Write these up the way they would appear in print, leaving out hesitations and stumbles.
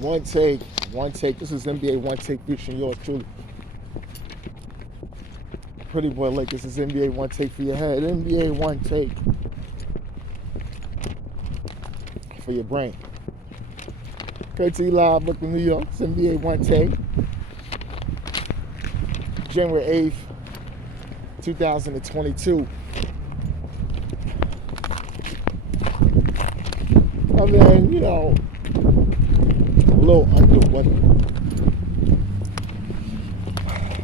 One take, one take. This is NBA One Take featuring yours truly. Pretty boy Lake, this is NBA One Take for your head. NBA One Take for your brain. KT Live, Brooklyn, New York. It's NBA One Take. January 8th, 2022. I mean, you know, a little under the weather.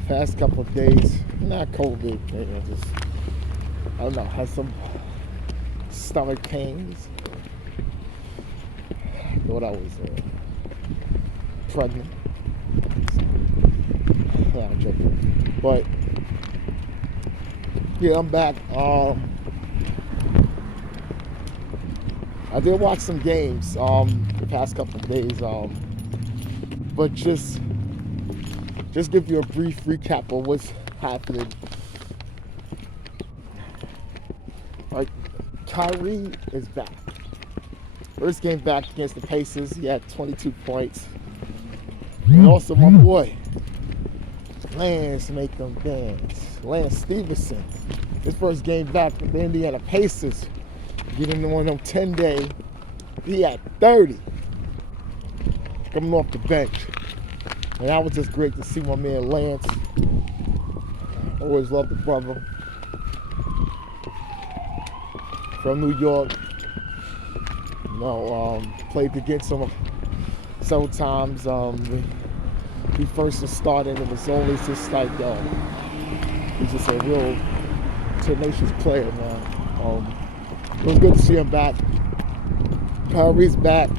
Past couple of days, not COVID, you know, just, I don't know, had some stomach pains. Thought I was pregnant. No, I'm joking. But, yeah, I'm back. I did watch some games the past couple of days, but just give you a brief recap of what's happening. Like, KYRIE is back. First game back against the Pacers, he had 22 points. And also my boy, Lance make them dance. Lance Stevenson, his first game back with the Indiana Pacers, getting on them 10-day, he had 30 coming off the bench. And that was just great to see my man Lance. Always loved the brother. From New York. You know, played against him several times. He first started, it was always just like, he's just a real tenacious player, man. It was good to see him back. KYRIE's back.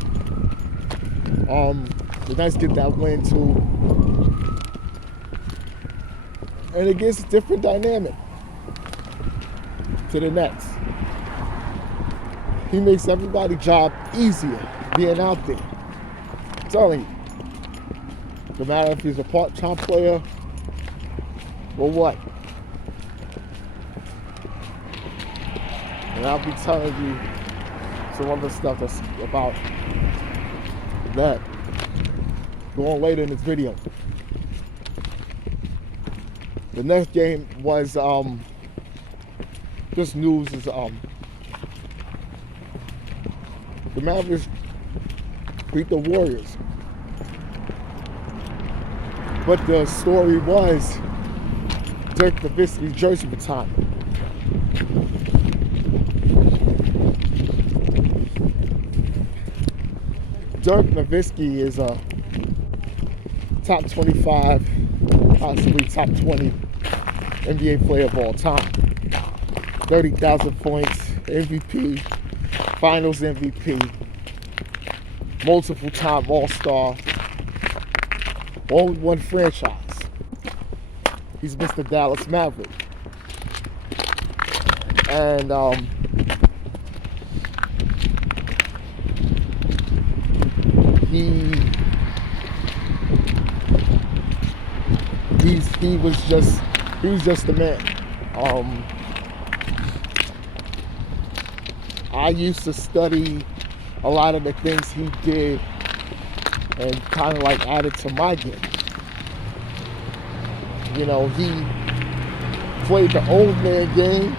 It's nice to get that win too. And it gives a different dynamic to the Nets. He makes everybody's job easier being out there. I'm telling you. No matter if he's a part-time player or what. And I'll be telling you some other stuff that's about that going later in this video. The next game was just news is the Mavericks beat the Warriors. But the story was Dirk Nowitzki's jersey retirement. Dirk Nowitzki is a top 25, possibly top 20 NBA player of all time. 30,000 points, MVP, Finals MVP, multiple time All-Star, all in one franchise. He's Mr. Dallas Maverick. And he was just the man. I used to study a lot of the things he did and kind of like added to my game. You know, he played the old man game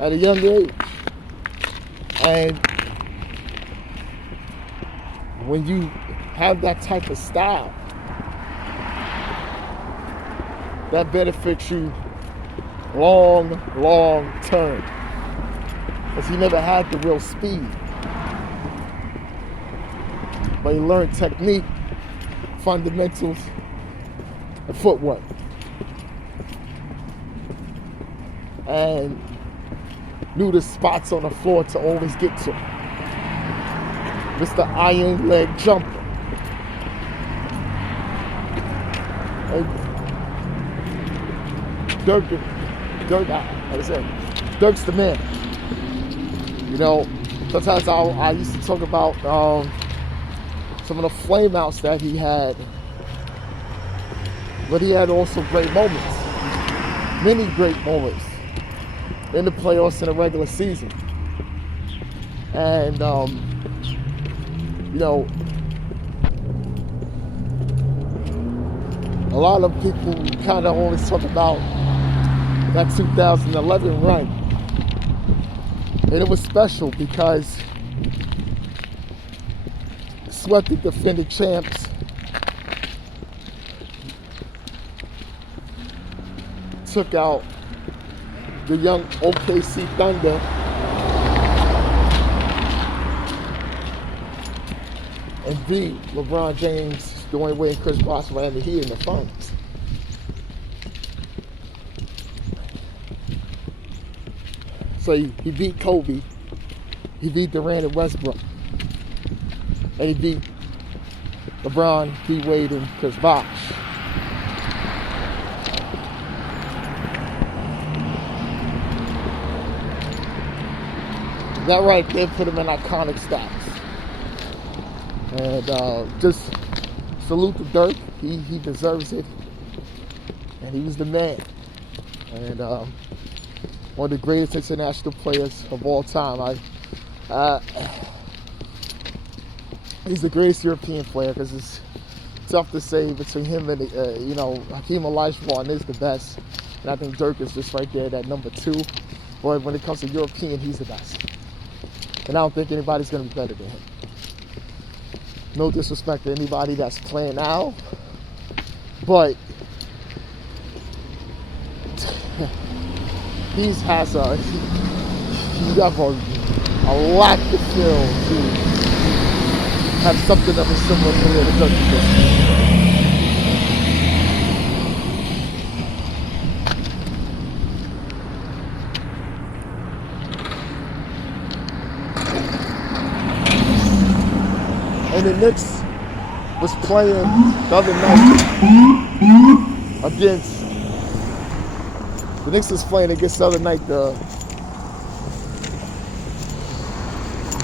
at a young age. And when you have that type of style, that benefits you long term. Because he never had the real speed. But he learned technique, fundamentals, and footwork. And knew the spots on the floor to always get to. Mr. Iron Leg Jumper. Dirk, like I said, Dirk's the man. You know, sometimes I used to talk about some of the flameouts that he had, but he had also great moments, many great moments in the playoffs and the regular season. And You know, a lot of people kind of always talk about that 2011 run. And it was special because it swept the defending champs. Took out the young OKC Thunder. And beat LeBron James, Dwayne Wade, and Chris Bosh ran the Heat in the finals. So he beat Kobe, he beat Durant and Westbrook, and he beat LeBron, D. Wade, and Chris Bosh. That right there put him in iconic status. And just salute to Dirk. He deserves it. And he was the man. And one of the greatest international players of all time. He's the greatest European player because it's tough to say between him and Hakeem Olajuwon is the best. And I think Dirk is just right there, that number 2. But when it comes to European, he's the best. And I don't think anybody's going to be better than him. No disrespect to anybody that's playing now, but he has a lot to feel to have something of a similar career to Dirk Nowitzki. And the Knicks was playing the other night against the other night the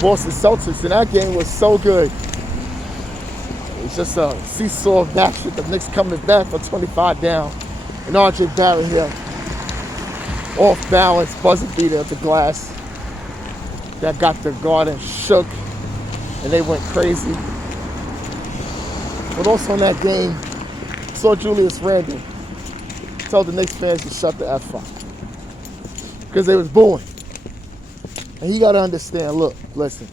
Boston Celtics, and that game was so good. It's just a seesaw of action. The Knicks coming back for 25 down, and RJ Barrett here off balance, buzzer beater at the glass that got the Garden shook. And they went crazy. But also in that game, saw Julius Randle told the Knicks fans to shut the F up. Because they was booing. And you gotta understand, look, listen,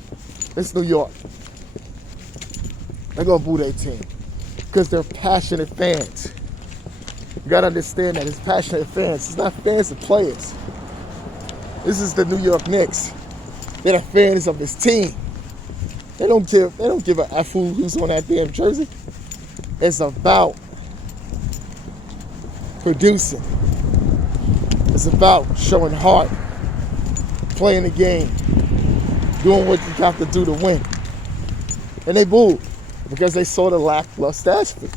it's New York. They're gonna boo their team. Because they're passionate fans. You gotta understand that it's passionate fans. It's not fans of players. This is the New York Knicks. They're the fans of this team. They don't give a F who's on that damn jersey. It's about producing. It's about showing heart, playing the game, doing what you have to do to win. And they booed because they saw the lackluster aspect.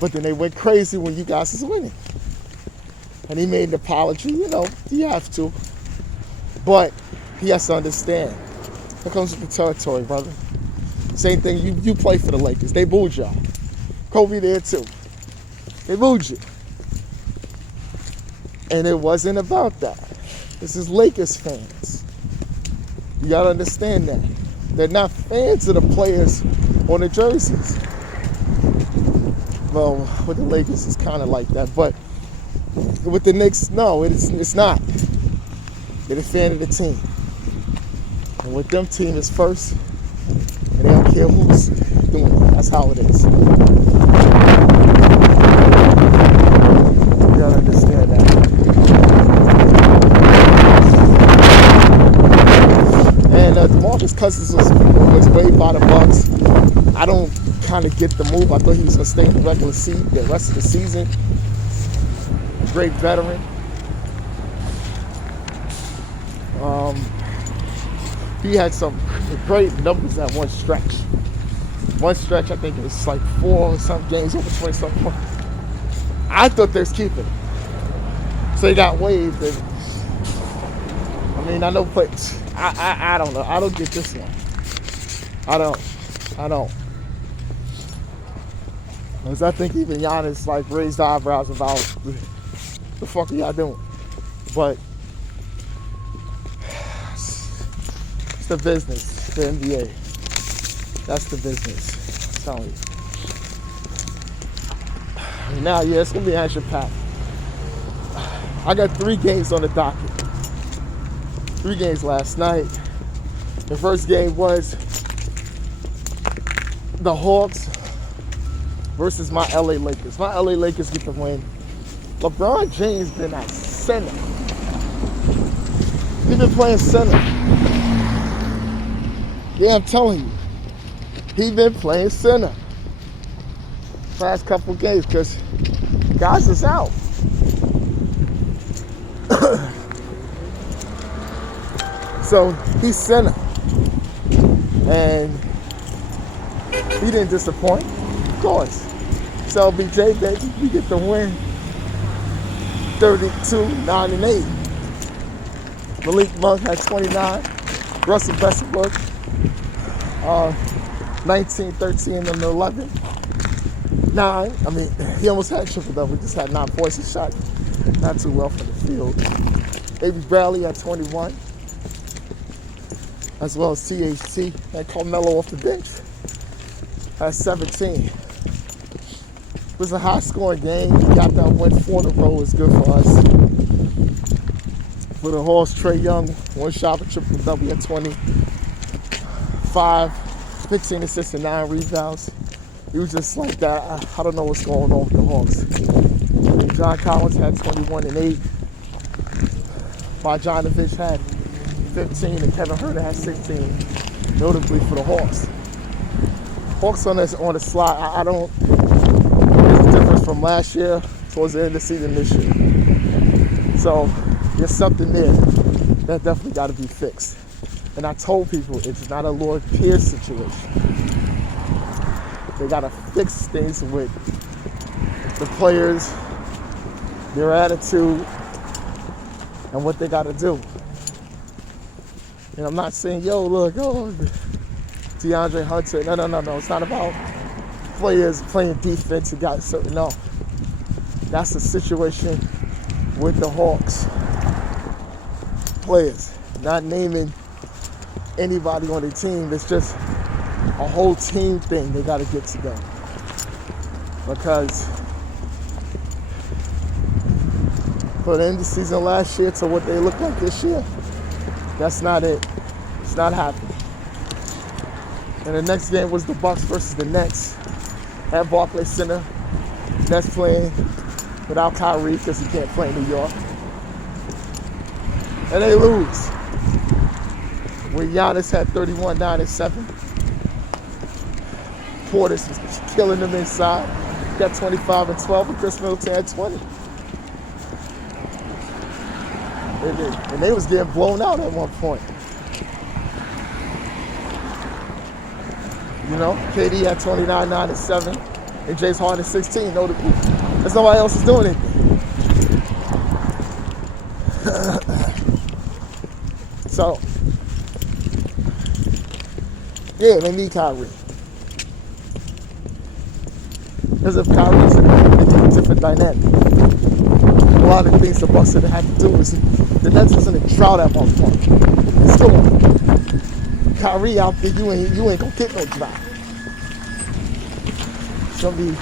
But then they went crazy when you guys was winning. And he made an apology, you have to. But he has to understand. That comes with the territory, brother. Same thing, you play for the Lakers. They booed y'all. Kobe there too. They booed you. And it wasn't about that. This is Lakers fans. You gotta understand that. They're not fans of the players on the jerseys. Well, with the Lakers, it's kind of like that. But with the Knicks, no, it's not. They're a fan of the team. And with them, team is first, and they don't care who's doing it. That's how it is. You gotta understand that. And DeMarcus Cousins was waived by the Bucks. I don't kind of get the move. I thought he was gonna stay in the the rest of the season. Great veteran. He had some great numbers at one stretch. One stretch, I think it was like 4 or some games over 20-something points. I thought they was keeping him. So he got waived. And, I know, but I don't know. I don't get this one. I don't. Because I think even Giannis raised eyebrows about the fuck are y'all doing? But it's the business, the NBA. That's the business. I'm telling you. Now, yeah, it's gonna be action-packed. I got 3 games on the docket. 3 games last night. The first game was the Hawks versus my LA Lakers. My LA Lakers get the win. LeBron James been at center. He's been playing center. Yeah, I'm telling you. He's been playing center. Last couple games because guys is out. So he's center. And he didn't disappoint, of course. So BJ, baby, we get the win. 32-9-8. Malik Monk had 29. Russell Westbrook, 19, 13, and 11. 9. I mean, he almost had triple double. He just had 9 points. He shot not too well from the field. Avery Bradley had 21, as well as THT. And Carmelo off the bench had 17. It was a high-scoring game. We got that win 4 in a row. It's good for us. For the Hawks, Trae Young, 1 shot for triple double at 20. 15 assists and 9 rebounds. He was just like that. I don't know what's going on with the Hawks. And John Collins had 21 and 8. Bogdanovich had 15 and Kevin Huerter had 16, notably for the Hawks. Hawks on the slide. I don't. There's a difference from last year towards the end of the season this year. So there's something there that definitely got to be fixed. And I told people it's not a Lord Pierce situation. They got to fix things with the players, their attitude, and what they got to do. And I'm not saying, DeAndre Hunter. No. It's not about players playing defense and got certain. No. That's the situation with the Hawks. Players. Not naming anybody on the team. It's just a whole team thing they got to get together. Because for the end of the season last year to what they look like this year, that's not it. It's not happening. And the next game was the Bucks versus the Nets at Barclays Center. Nets playing without KYRIE because he can't play in New York. And they lose. When Giannis had 31, 9, and 7. Portis was killing them inside. Got 25 and 12, and Chris Middleton had 20. And they was getting blown out at one point. You know, KD had 29, 9, and 7, and James Harden 16. Notably, there's nobody else is doing anything. So, yeah, they need KYRIE. Because if KYRIE's in there, they get a different dynamic. A lot of things the Bucks would have to do is the Nets was in a drought at one point. It's still KYRIE out there, you ain't gonna get no drought. It's gonna be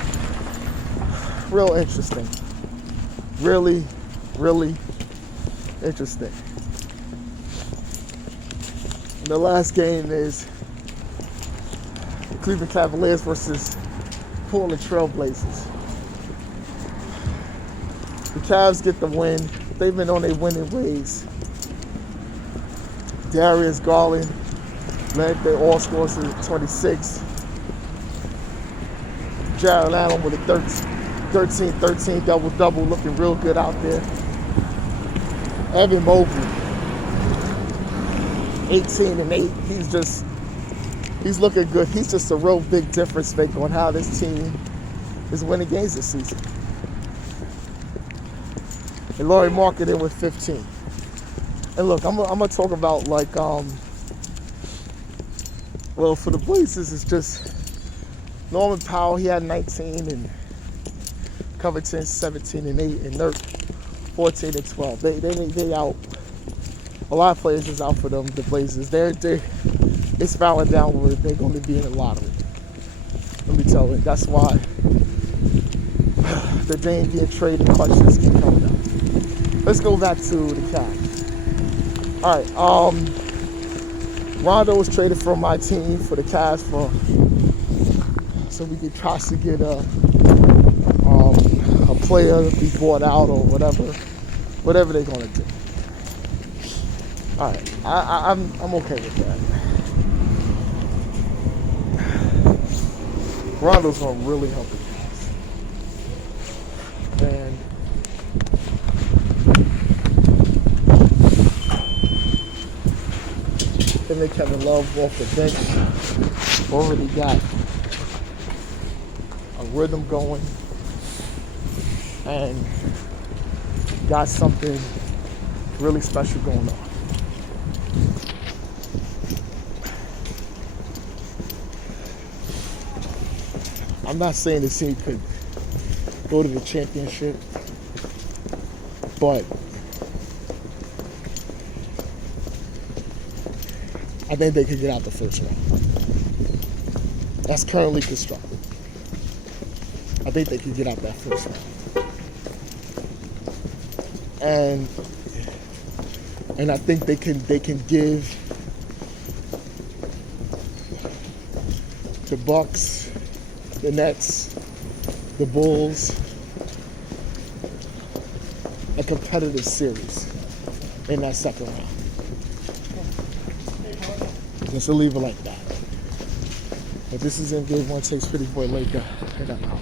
real interesting. Really, really interesting. And the last game is the Cleveland Cavaliers versus Portland Trail Blazers. The Cavs get the win. They've been on their winning ways. Darius Garland led their all-scores to 26. Jared Allen with a 13-13 double-double, looking real good out there. Evan Mobley, 18 and 8. He's looking good. He's just a real big difference maker on how this team is winning games this season. And Lauri Markkanen with 15. And look, I'm gonna talk about for the Blazers, it's just Norman Powell, he had 19, and Covington 17 and 8, and Nurk 14 and 12. They out. A lot of players is out for them. The Blazers, they it's valid downward. They're going to be in the lottery. Let me tell you, that's why the Dame being traded questions keep coming up. Let's go back to the Cavs. All right, Rondo was traded from my team for the Cavs so we could possibly get a player to be bought out or whatever they're gonna do. All right, I'm okay with that. Rondo's gonna really help the Cavs, and then they Kevin Love off the bench. Already got a rhythm going and got something really special going on. I'm not saying the team could go to the championship, but I think they could get out the first round. That's currently constructed. I think they could get out that first round. And I think they can give the Bucks, the Nets, the Bulls a competitive series in that second round. Just to leave it like that. But this is NBA Onetakes Pretty Boy Laker, and I'm out.